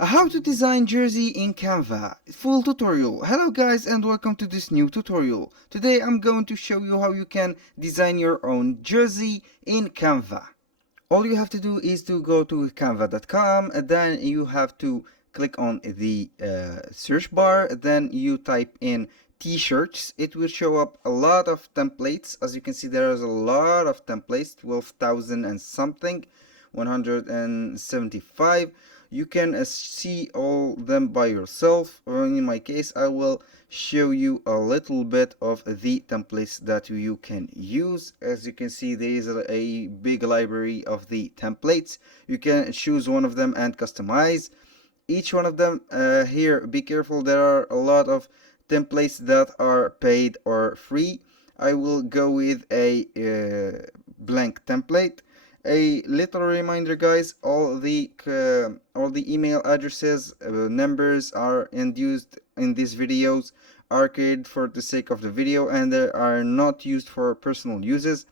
How to design jersey in Canva, full tutorial. Hello guys and welcome to this new tutorial. Today I'm going to show you how you can design your own jersey in Canva. All you have to do is to go to canva.com, and then you have to click on the search bar, then you type in t-shirts. It will show up a lot of templates. As you can see, there is a lot of templates, 12,000 and something, 175. You can see all them by yourself, or in my case I will show you a little bit of the templates that you can use. As you can see, there is a big library of the templates. You can choose one of them and customize each one of them. Here, be careful, there are a lot of templates that are paid or free. I will go with a blank template. A little reminder, guys, all the email addresses, numbers are used in these videos are created for the sake of the video, and they are not used for personal uses.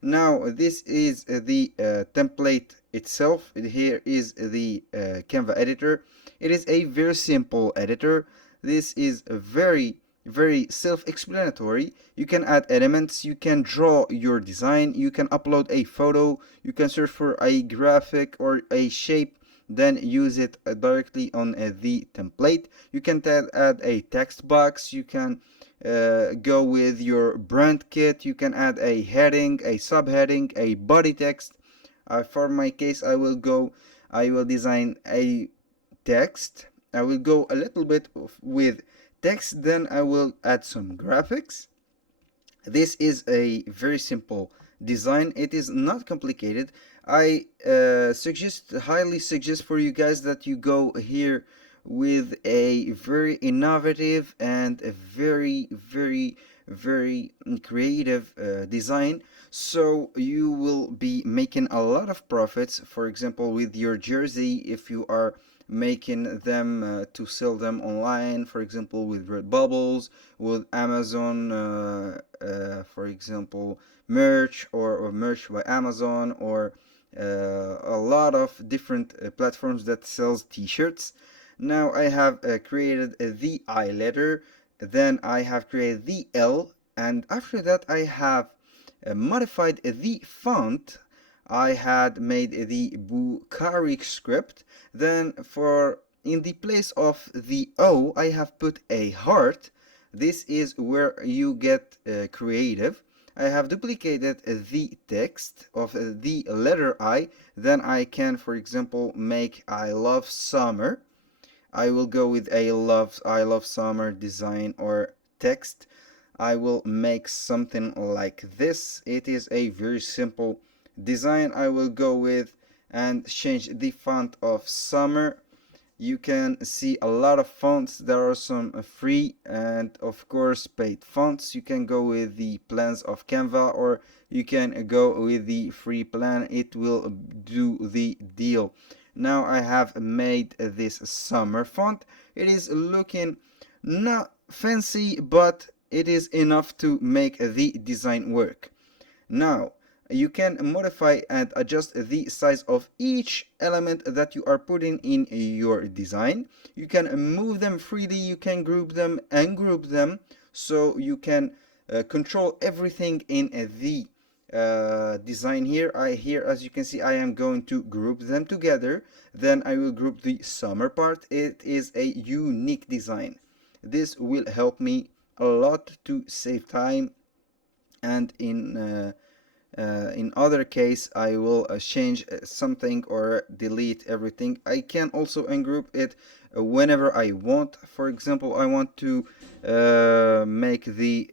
Now this is the template itself. Here is the Canva editor. It is a very simple editor. This is very self-explanatory. You can add elements, you can draw your design, you can upload a photo, you can search for a graphic or a shape, then use it directly on the template. You can add a text box, you can go with your brand kit, you can add a heading, a subheading, a body text. For my case, I will design a text. I will go a little bit with text, then I will add some graphics. This is a very simple design. It is not complicated. I highly suggest for you guys that you go here with a very innovative and a very creative design, so you will be making a lot of profits. For example, with your jersey, if you are making them to sell them online, for example with Redbubbles, with Amazon, for example merch, or merch by Amazon, or a lot of different platforms that sells t-shirts. Now I have created the I letter, then I have created the L, and after that I have modified the font. I had made the Bukhari script. Then for in the place of the O, I have put a heart. This is where you get creative. I have duplicated the text of the letter I. Then I can, for example, make I love summer. I will go with a I love summer design or text. I will make something like this. It is a very simple design. I will go with and change the font of summer. You can see a lot of fonts. There are some free and of course paid fonts. You can go with the plans of Canva, or you can go with the free plan. It will do the deal. Now I have made this summer font. It is looking not fancy, but it is enough to make the design work. Now you can modify and adjust the size of each element that you are putting in your design. You can move them freely, you can group them, ungroup them, so you can control everything in the design. Here, as you can see, I am going to group them together. Then I will group the summer part. It is a unique design. This will help me a lot to save time, and in other case I will change something or delete everything. I can also ungroup it whenever I want. For example, I want to make the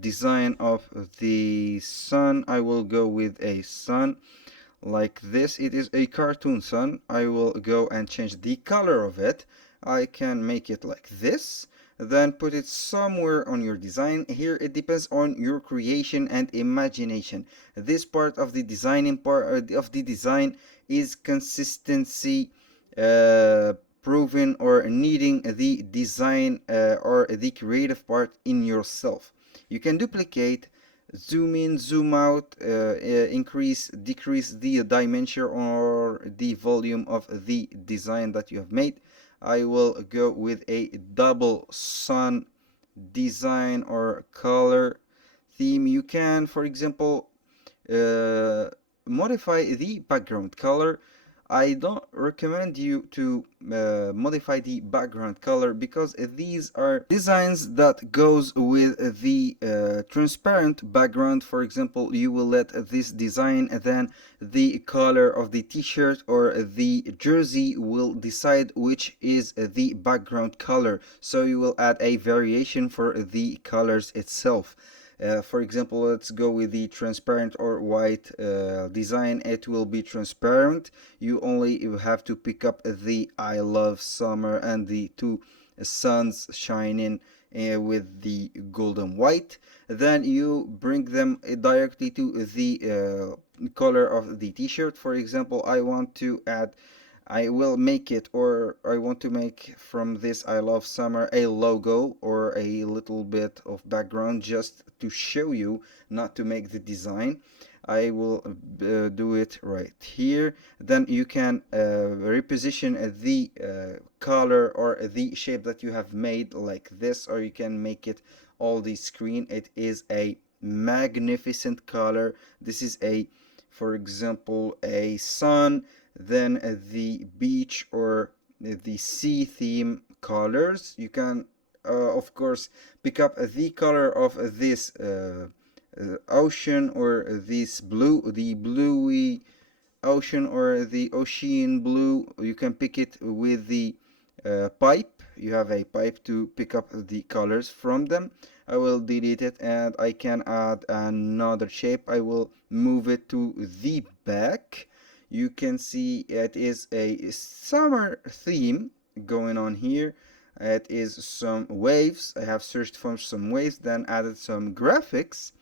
design of the sun. I will go with a sun like this. It is a cartoon sun. I will go and change the color of it. I can make it like this, then put it somewhere on your design. Here it depends on your creation and imagination. This part of the designing part of the design is consistency proven, or needing the design or the creative part in yourself. You can duplicate zoom in, zoom out, increase, decrease the dimension or the volume of the design that you have made. I will go with a double sun design or color theme. You can, for example, uh, modify the background color. I don't recommend you to modify the background color because these are designs that goes with the transparent background. For example, you will let this design, then the color of the t-shirt or the jersey will decide which is the background color, so you will add a variation for the colors itself. For example, let's go with the transparent or white design. It will be transparent. You only have to pick up the I love summer and the two suns shining with the golden white. Then you bring them directly to the color of the t-shirt. For example, I will make it, or I want to make from this I love summer a logo or a little bit of background just to show you, not to make the design. I will do it right here. Then you can reposition the color or the shape that you have made like this, or you can make it all the screen. It is a magnificent color. This is a, for example, a sun, then the beach or the sea theme colors. You can of course pick up the color of this ocean, or this blue, the bluey ocean or the ocean blue. You can pick it with the pipe. You have a pipe to pick up the colors from them. I will delete it and I can add another shape. I will move it to the back. You can see it is a summer theme going on here. It is some waves. I have searched for some waves, then added some graphics.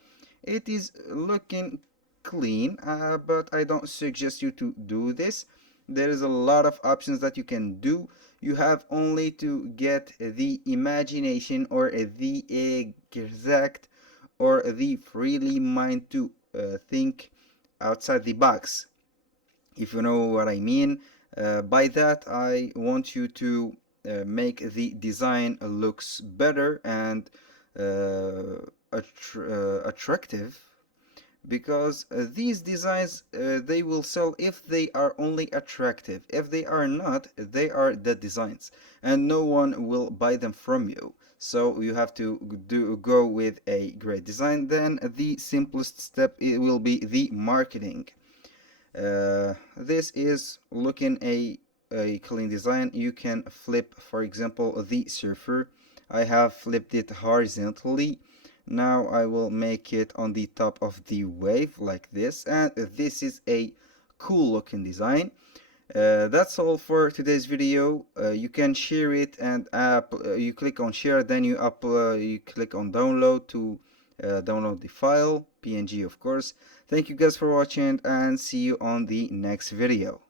It is looking clean, but I don't suggest you to do this. There is a lot of options that you can do. You have only to get the imagination or the exact or the freely mind to think outside the box, if you know what I mean. By that, I want you to make the design looks better and attractive, because these designs they will sell if they are only attractive. If they are not, they are dead designs and no one will buy them from you. So you have to go with a great design. Then the simplest step, it will be the marketing. This is looking a clean design. You can flip, for example, the surfer. I have flipped it horizontally. Now I will make it on the top of the wave like this, and this is a cool looking design. That's all for today's video. You can share it and you click on share, then you click on download to download the file, PNG of course. Thank you guys for watching and see you on the next video.